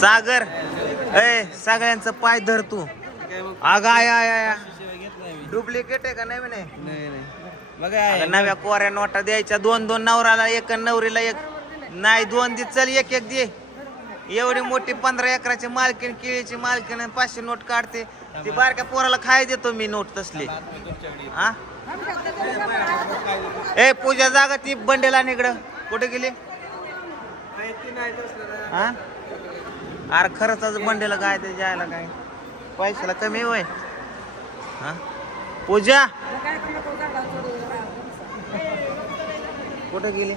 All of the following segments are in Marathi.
सागर. ए सगळ्यांचं पाय धर तू. अग आय आय आय डुप्लिकेट आहे का नाही अगं, नव्या कोऱ्या नोटा द्यायच्या. दोन दोन नवराला एक नवरीला एक. नाही दोन दे चल एक एक दे. एवढी मोठी पंधरा एकराची मालकीन केळीची मालकीन पाचशे नोट काढते. ती बारक्या पोराला खाय देतो मी नोट तसली. हा? ए पूजा जागा ती बंडेला इकडं कुठे गेली? हा? अरे खरंच बंडेला काय ते जायला काय? पैशाला कमी होय हा? पूजा. कुठे गेली?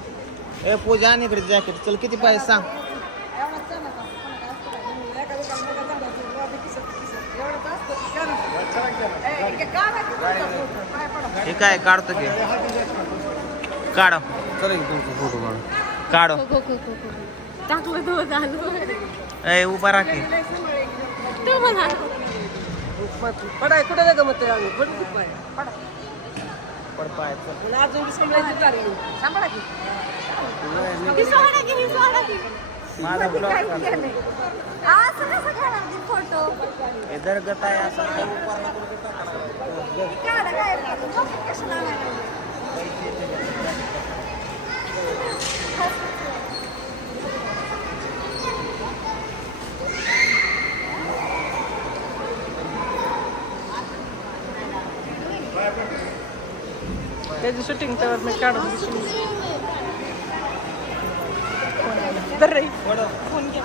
ए पूजा आणि इकडे जॅकेट चल किती पाहिजे सांग. हे काय काढतो की? काढ चालेल तुमचा फोटो काढ. काढ टाकलं ए उभा राखी तू म्हणा. पडाय कुठे नाही गमत आम्ही? खूप पाय? पडा. पड पाय चल. पण अजून सांभाळायची चालली सांभाळा की. ही सोडा की ही सोडा की? माझा ब्लॉग असं कसं काढणार ती फोटो हे दरगत आहे असं काढा काय? त्याची शूटिंग तर मी काढून घेतली. तर रे फोन घ्या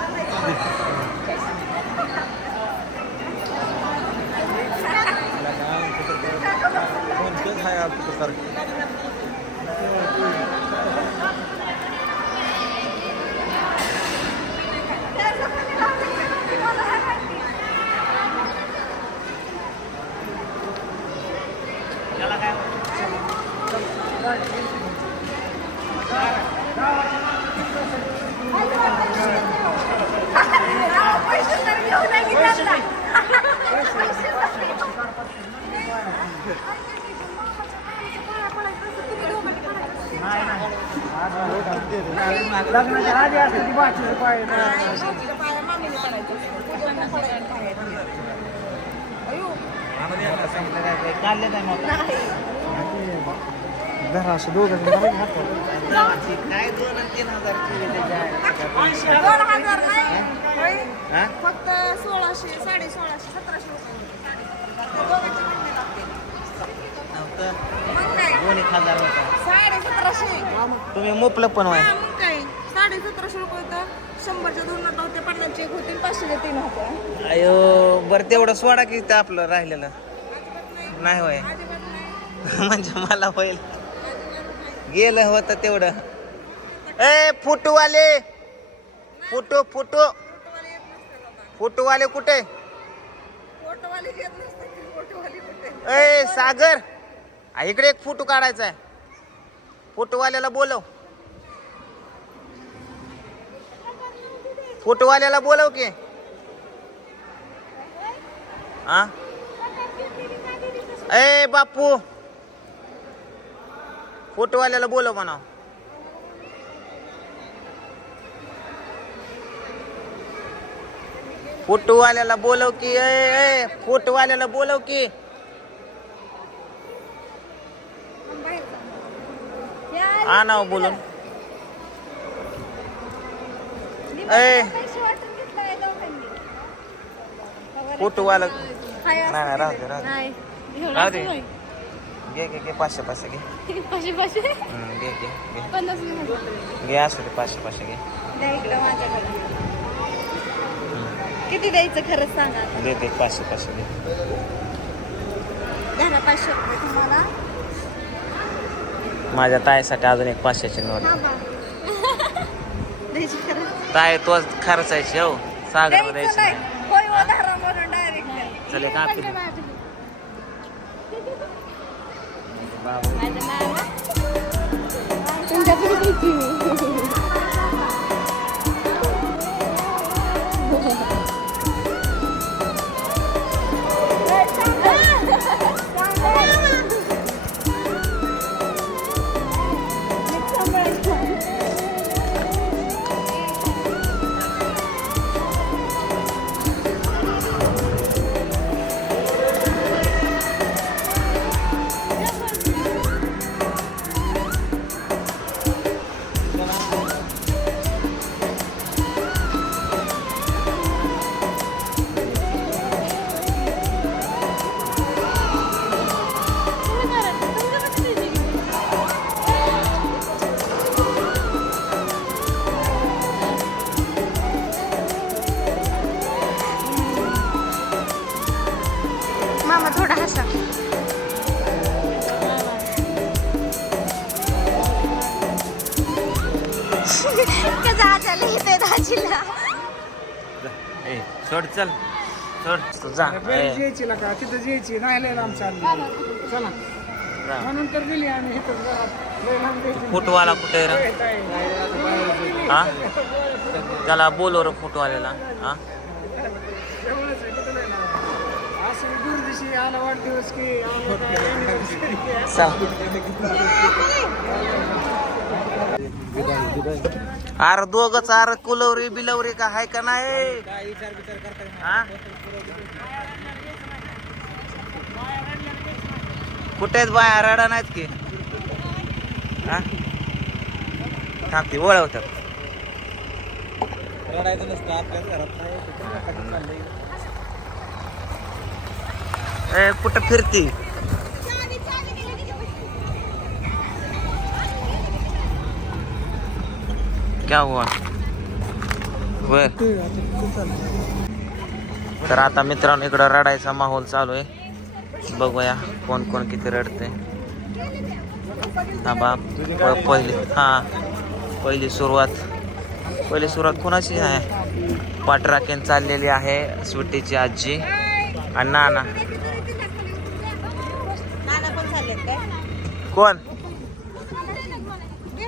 लग्नाच्या आधी असते ती पाय काढले नाही घरा असं दोघं काय दोन आणि तीन हजार फक्त सोळाशे साडे सतराशे रुपये हजार साडे सतराशे तुम्ही मुपलं पण वाय मग काय? साडे सतराशे रुपये शंभरच्या दोन नोटा होते पन्नासचे एक होतील पाचशेचे तीन होते. अयो बरं तेवढं सोडा की ते आपलं राहिलेलं. नाही. होय म्हणजे मला होईल. गेलं होतं तेवढं. ए फुटूवाले. फुटू फुटू. फुटूवाले कुठे? ए सागर. आ, इकडे एक फोटो काढायचा आहे. फोटोवाल्याला बोलव. फोटोवाल्याला बोलव की. हा ए बापू. फोटोवाल्याला बोलव म्हणा फोटोवाल्याला बोलव की ए ए फोटोवाल्याला बोलव की. नाव बोलून. ए. फोटोवाला नाही नाही राहू दे राहू दे. नाही. राहू दे. घे घे घे पाचशे पाचशे घे. पाचशे पाचशे? हम्म, घे घे घे. पन्नास घे असू दे पाचशे पाचशे घे. द्या इकडं माझ्याकडे. किती द्यायचं खरंच सांगा. दे दे पाचशे पाचशे ना पाचशे रुपये तुम्हाला. माझ्या ताईसाठी अजून एक पाचशेची नोट. हा बा. द्यायची खरंच ताई तोच खर्चायची हो. सागर द्यायचं द्यायची. नाही. नाही होय हो धरा म्हणून डायरेक्ट चल एक आपली. माझं नाव तुमच्याकडे द्यायची परीक्षा ए सोड चल. सोड. तू जा. ए, जायची ना का? तिथं जायची. नाही लय लांब चालली. चला. जा. म्हणून तर दिली आणि इथं घरात लय लांब जायची. फोटोवाला कुठे रे? हा? त्याला बोलव रे फोटोवाल्याला. हा? जवळच आहे कुठं नाही लांब. असं दूर दिवशी आला वाढदिवस की आम्हाला काय anniversary. चल अरे दोघच अरे कुलवरी बिलवरी का हाय का नाही? कुठे आहेत बाया? रडा नाहीत की? हा? थांबते वळवतात. रडायचं नसतं आपल्याच घरात कुठं फिरती? क्या हुआ? बर तर आता मित्रांनो इकडं रडायचा माहोल चालू आहे. बघूया कोण कोण किती रडते थांबा प- पहिली हा पहिली सुरुवात. पहिली सुरुवात कोणाची आहे? पाठराखेन चाललेली आहे सुट्टीची आजी आणि नाना. कोण?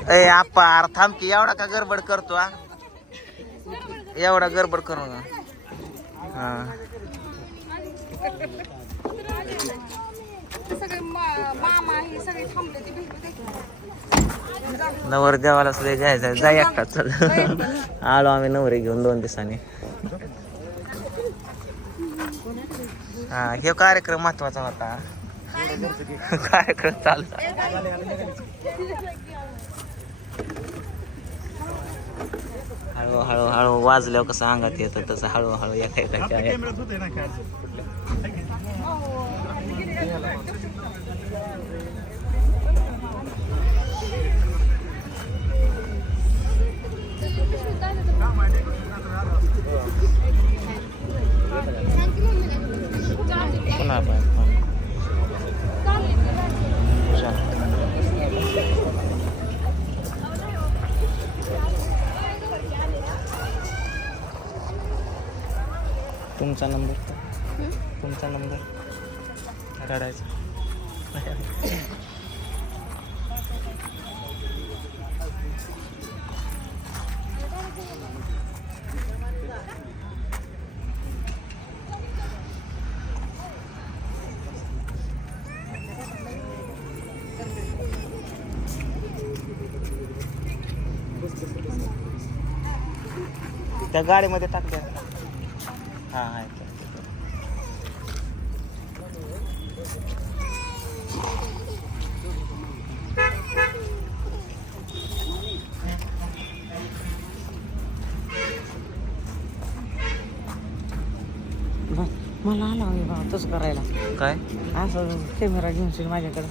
ए आप्पा अर थांब की एवढा का गडबड करतो हा? एवढा गडबड करू ना हा. नवर देवाला सुद्धा घ्यायचं जाय एकटा चल. आलो आम्ही नवरे घेऊन दोन दिवसांनी. हा हे कार्यक्रम महत्त्वाचा होता. कार्यक्रम चालला हळू हळू हळू वाजल्यावर कसं अंगात येतं तसं हळूहळू एका एकाच्या पुन्हा तुमचा नंबर. तुमचा नंबर. रडायचा. त्या गाडीमध्ये टाक मला आला होय बाबा तसं करायला. काय? असं कॅमेरा घेऊन शिक माझ्याकडे.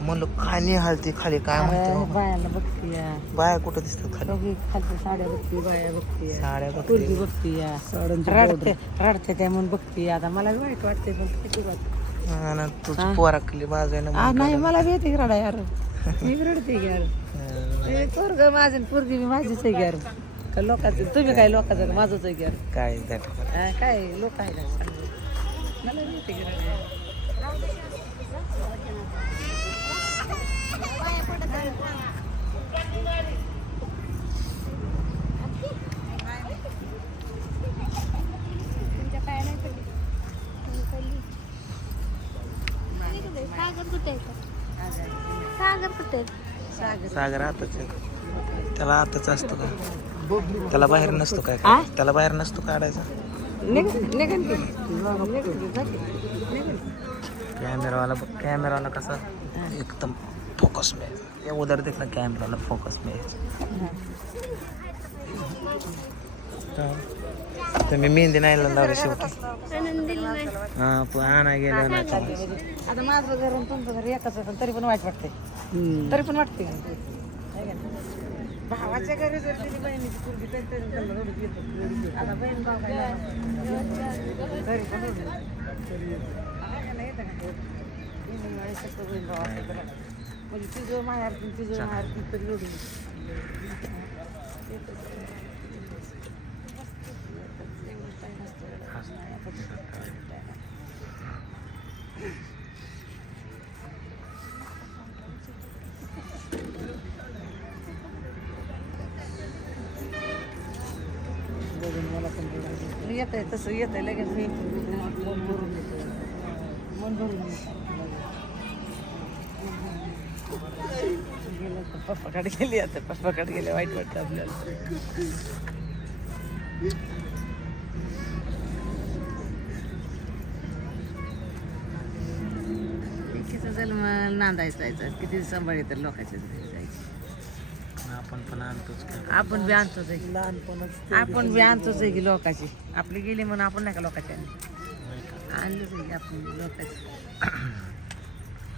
म्हणलं खाली हालती खाली काय माहिती. बायाला बघती या बाया कुठं दिसतात खाली? दोघी खालच्या साड्या बघती बाया बघती साड्या पोरगी बघते बघती या रडते रडते त्या म्हणून बघती आता मला वाईट वाटते पण किती वाटत हा ना, तुझी हा. पोराकली बाजू आहे ना आ, नाही काय? मला बी येते रडा यार मी बी रडते की यार हं, हे पोरग माझं आणि पोरगी बी माझीच आहे की यार का लोकांचं तुम्ही काय लोकांचं का माझंच आहे की यार काय आ, काय लोक आहे का सागर आताच आहे. त्याला आताच असतो का त्याला बाहेर नसतो काय? त्याला बाहेर नसतो काढायचा कॅमेरावाला कॅमेरावाला कसा? एकदम फोकस में. ये उधर देखना कैमरा फोकस में. तुम्ही मेहंदी नाही लावली शेवटी. हा पण आणा गेलो ना आता. माझं घर तुमचं घर एकच तरी पण वाईट वाटते तरी पण वाटते? भावाच्या घरी जर तिची बहिणीची पूर्वी तरी तरी त्यांना रडत आता बहीण बहीण असं करा म्हणजे तुझं माहेर तुझं माहेर तरी Thank you. तसं येत लगेच. हे मन भरून येतं मन भरून येतं गेलं पप्पाकडे गेली आता पप्पाकडे गेले वाईट वाटतं आपल्याला. झालं मग नांदायचा जायचं किती सांभाळ तर लोकांच्या आपण पण आणतोच का आपण बी आणतोच आहे. की. लहानपणच आपण बी आणतोच आहे की लोकांची. आपली गेली म्हणून आपण नाही का लोकांची आणली? आणलीच आहे की आपण लोकांची.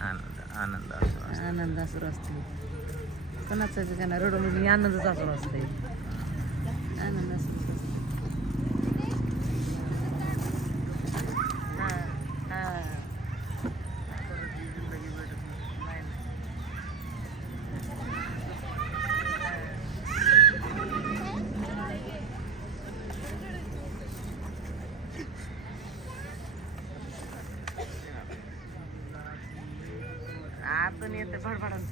आनंद आनंद असतो आनंद असं असते. कोणाचं बी रडून म्हणजे आनंदच असं असते. आनंद असं असते हा, हा. आतून येते भडभडून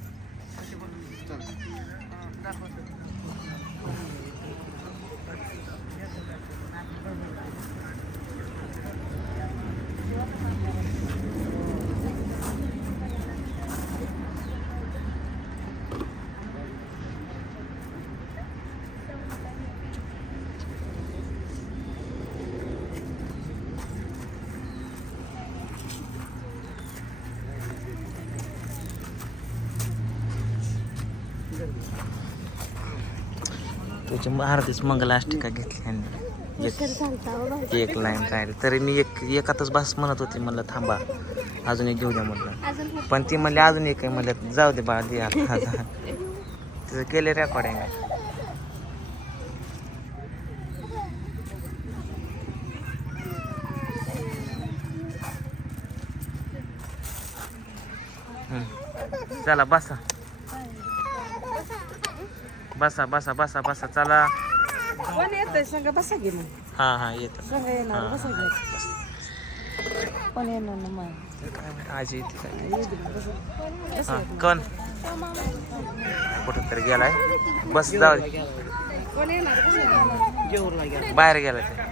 तुझी महाराज मंगलाष्टिका घेतली यांनी एक- एक लाईन राहिली तरी मी एक एकातच बस म्हणत होती म्हणलं थांबा अजून एक घेऊ द्या म्हटलं पण ती म्हणली अजून एक आहे म्हणलं जाऊ दे बाळा दे आता तिचं केले रेकॉर्डिंग चला बसा. बसा बसा बसा बसा चला कोण येतंय संग बसा घे मग हा हा येत संग येणार बसा घे कोण येणार ना मग आजी येते काय येऊ दे मग, बसा. हा कोण कुठं तरी गेलाय बस जाऊ दे कोण येणार बसा घे. बाहेर गेलाय ते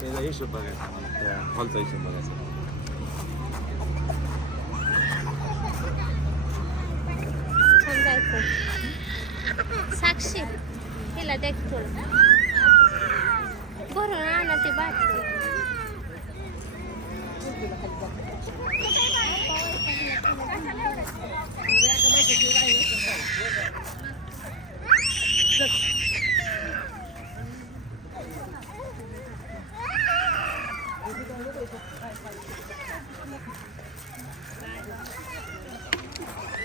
त्याचा हिशोब बघायचा मला त्या हॉलचा हिशोब बघायचा साक्षी हिला द्या की थोडं. भरून आणा ते बाटली